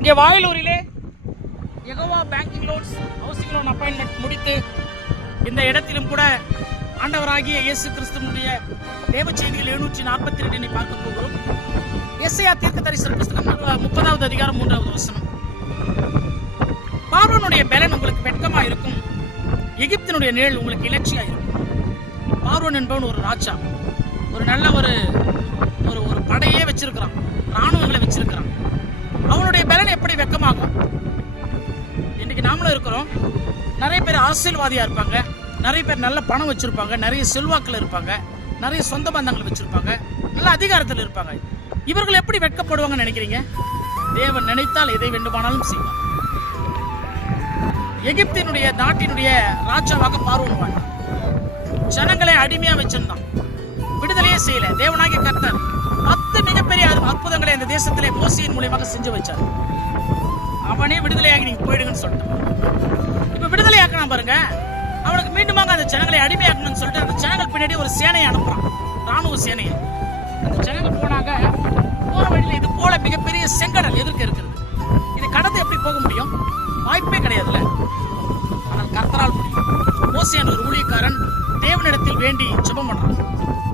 இங்கே வாயிலூரிலே எகோவா banking loans housing loan appointment முடித்து இந்த இடத்திலும் கூட ஆண்டவராகிய இயேசு கிறிஸ்துவனுடைய தேவ செய்திகள் எழுநூற்றி நாற்பத்தி ரெண்டினை பார்க்க போகிறோம். எஸ்ஐயா தீர்க்க தரிசன புஸ்தகம் முப்பதாவது அதிகாரம் மூன்றாவது வசனம். பார்வனுடைய பலன் உங்களுக்கு வெட்கமாக இருக்கும். எகிப்தினுடைய நிழல் உங்களுக்கு இலட்சியாக இருக்கும். பார்வன் என்பவன் ஒரு ராஜா. ஒரு நல்ல ஒரு ஒரு ஒரு படையே வச்சிருக்கிறான். ராணுவங்களை வச்சிருக்கிறான். அவனுடைய எப்படி வெக்கமாகும்? இன்னைக்கு நாமளும் இருக்கிறோம். நிறைய பேர் அரசியல்வாதியாக இருப்பாங்க. நிறைய பேர் நல்ல பணம் வச்சுருப்பாங்க. நிறைய செல்வாக்கில் இருப்பாங்க. நிறைய சொந்த பந்தங்கள் வச்சுருப்பாங்க. நல்ல அதிகாரத்தில் இருப்பாங்க. இவர்கள் எப்படி வெட்கப்படுவாங்கன்னு நினைக்கிறீங்க? தேவன் நினைத்தால் எதை வேண்டுமானாலும் செய்வார். எகிப்தினுடைய நாட்டினுடைய ராஜாவாக பார்வன் வாழ்ந்தான் ஜனங்களை அடிமையாக வச்சிருந்தான். விடுதலையே செய்யல. தேவனாகிய கர்த்தர் பத்து மிகப்பெரிய அற்புதங்களை இந்த தேசத்திலே மோசியின் மூலியமாக செஞ்சு வச்சார். அவனே விடுதலையாகி நீங்க போயிடுங்கன்னு சொல்லிட்டான் இப்ப விடுதலையாக்கணும் பாருங்க அவனுக்கு மீண்டுமாக அந்த ஜனங்களை அடிமையாக்கணும்னு சொல்லிட்டு அந்த ஜனங்கள் பின்னாடி ஒரு சேனையை அனுப்புறான். ராணுவ சேனையை. அந்த ஜனங்கள் போனாங்க போற வழியில இது போல மிகப்பெரிய செங்கடல் எதிர்க்க இருக்கிறது. இது கடந்து எப்படி போக முடியும்? வாய்ப்பே கிடையாதுல்ல. ஆனால் கர்த்தரால் முடியும். மோசியான ஒரு ஊழியக்காரன் தேவனிடத்தில் வேண்டி சுபம் பண்றான்.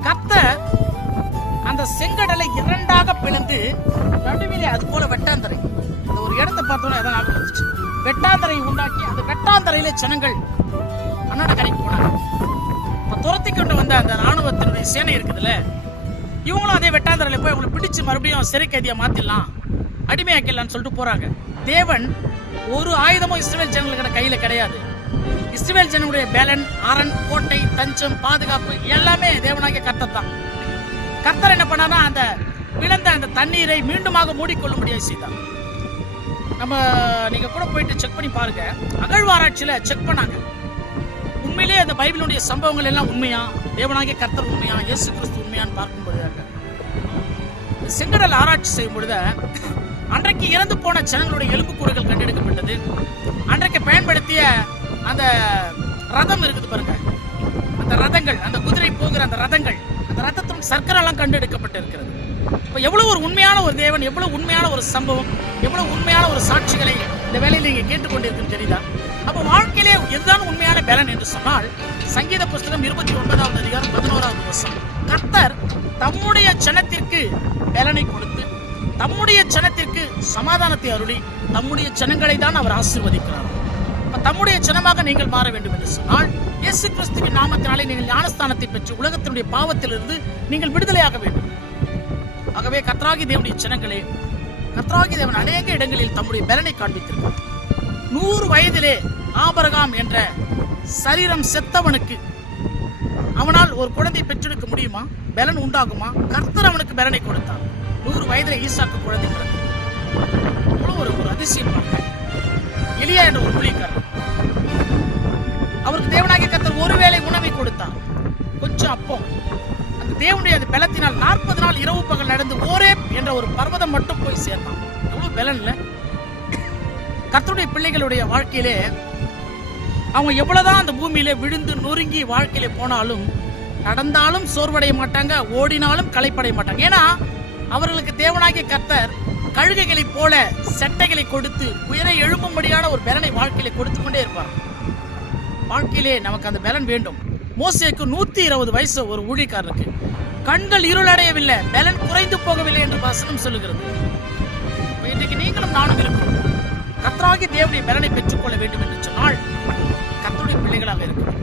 கர்த்தர் அந்த செங்கடலை இரண்டாக பிளந்து நடுவிலே அது போல வெட்டாந்தரை. அந்த ஒரு இடத்தை பார்த்தோன்னே எதாவது ஞாபகம் வந்துச்சு. வெட்டாந்தரை உண்டாக்கி அந்த வெட்டாந்தரையில ஜனங்கள் அண்ணாட கரைக்கு போனாங்க. இப்ப துரத்தி கொண்டு வந்த அந்த ராணுவத்தினுடைய சேனை இருக்குதுல்ல இவங்களும் அதே வெட்டாந்தரையில போய் அவங்களை பிடிச்சு மறுபடியும் சிறை கைதியை மாத்திடலாம் அடிமையாக்கிடலாம்னு சொல்லிட்டு போறாங்க. தேவன் ஒரு ஆயுதமும் இஸ்ரேல் ஜனங்களுக்கு கையில கிடையாது. இஸ்ரேல் ஜனங்களுடைய பேலன் அரண் கோட்டை தஞ்சம் பாதுகாப்பு எல்லாமே தேவனாகிய கர்த்தர் தான் கர்த்தர் என்ன பண்ணார்னா அந்த விழுந்த அந்த தண்ணீரை மீண்டுமாக மூடிக்கொள்ளும்படியாக செய்தார். நம்ம நீங்க கூட போயிட்டு செக் பண்ணி பாருங்க. அகழ்வாராய்ச்சியில செக் பண்ணாங்க. உண்மையிலேயே அந்த பைபிளுடைய சம்பவங்கள் எல்லாம் உண்மையா? தேவனாகிய கர்த்தர் உண்மையா? இயேசு கிறிஸ்து உண்மையான்னு பார்க்கும்பொழுது இந்த செங்கடல் ஆராய்ச்சி செய்யும் பொழுது அன்றைக்கு இறந்து போன ஜனங்களுடைய எலும்புக்கூடுகள் கண்டெடுக்கப்பட்டது. அன்றைக்கு பயன்படுத்திய அந்த ரதம் இருக்குது பாருங்க. அந்த ரதங்கள் அந்த குதிரை போகிற அந்த ரதங்கள் சர்க்கரைலாம் கண்டெடுக்கப்பட்டிருக்கிறது. கண்டெடுக்கப்பட்டு இருக்கிறது இப்போ எவ்வளோ ஒரு உண்மையான ஒரு தேவன் எவ்வளோ உண்மையான ஒரு சம்பவம் எவ்வளவு உண்மையான ஒரு சாட்சிகளை இந்த வேலையில் நீங்கள் கேட்டுக்கொண்டிருக்குன்னு தெரியுதா? அப்போ வாழ்க்கையிலே எதுதான் உண்மையான பலன் என்று சொன்னால் சங்கீத புஸ்தகம் இருபத்தி ஒன்பதாவது அதிகாரம் பதினோராவது வருஷம் கர்த்தர் தம்முடைய ஜனத்திற்கு பலனை கொடுத்து தம்முடைய ஜனத்திற்கு சமாதானத்தை அருளி தம்முடைய ஜனங்களை தான் அவர் ஆசீர்வதிக்கிறார். தம்முடைய சினமாக நீங்கள் மாற வேண்டும் என்று சொன்னால் இயேசு கிறிஸ்துவின் நாமத்தினாலே நீங்கள் ஞானஸ்தானத்தை பெற்று உலகத்தினுடைய பாவத்திலிருந்து நீங்கள் விடுதலையாக வேண்டும். ஆகவே கத்ராகி தேவனுடைய சினங்களே கத்ராகி தேவன் அநேக இடங்களில் தம்முடைய பலனை காண்பித்திருக்கிறார். நூறு வயதிலே ஆபரகாம் என்ற சரீரம் செத்தவனுக்கு அவனால் ஒரு குழந்தை பெற்றெடுக்க முடியுமா? பலன் உண்டாகுமா? கர்த்தர் அவனுக்கு பலனை கொடுத்தார். நூறு வயதிலே ஈசாக்கு குழந்தை பிறந்தது. எவ்வளவு ஒரு ஒரு எளியா என்ற ஒரு ஊழியக்காரர் அவருக்கு தேவனாகிய கத்தர் ஒருவேளை உணவை கொடுத்தார். கொஞ்சம் அப்போ அந்த தேவனுடைய அந்த பலத்தினால் நாற்பது நாள் இரவு பகல் நடந்து ஓரே என்ற ஒரு பர்வதம் மட்டும் போய் சேர்ந்தான். எவ்வளவு பலன் கத்தருடைய பிள்ளைகளுடைய வாழ்க்கையிலே அவங்க எவ்வளவுதான் அந்த பூமியில விழுந்து நொறுங்கி வாழ்க்கையில போனாலும் நடந்தாலும் சோர்வடைய மாட்டாங்க ஓடினாலும் களைப்படைய மாட்டாங்க. ஏன்னா அவர்களுக்கு தேவனாகிய கத்தர் கழுகைகளை போல செட்டைகளை கொடுத்து உயர எழும்பும்படியான ஒரு பலனை வாழ்க்கையில கொடுத்து கொண்டே இருப்பார். வாழ்க்கையிலே நமக்கு அந்த பலன் வேண்டும். மோசேக்கு நூத்தி இருபது வயசு ஒரு ஊழியக்காரருக்கு. கண்கள் இருளடையவில்லை பலன் குறைந்து போகவில்லை என்று வசனம் சொல்லுகிறது. இன்றைக்கு நீங்களும் நானும் இருக்கிறோம். கத்தராகி தேவனுடைய பலனை பெற்றுக்கொள்ள வேண்டும் என்று சொன்னால் கத்தருடைய பிள்ளைகளாக இருக்கிறோம்.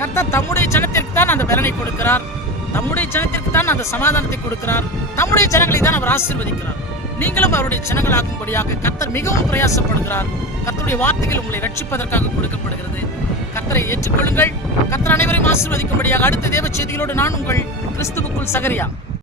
கர்த்தர் தம்முடைய ஜனத்திற்கு தான் அந்த பலனை கொடுக்கிறார். தம்முடைய ஜனத்திற்கு தான் அந்த சமாதானத்தை கொடுக்கிறார். தம்முடைய ஜனங்களை தான் அவர் ஆசீர்வதிக்கிறார். நீங்களும் அவருடைய ஜனங்களாகும்படியாக கத்தர் மிகவும் பிரயாசப்படுகிறார். கத்தருடைய வார்த்தைகள் உங்களை ரட்சிப்பதற்காக கொடுக்கப்படுகிறது. கத்தரை ஏற்றுக்கொள்ளுங்கள். கத்தர் அனைவரையும் ஆசீர்வதிக்கும்படியாக அடுத்த தேவ செய்திகளோடு நான் உங்கள் கிறிஸ்துவுக்குள் சகரியா.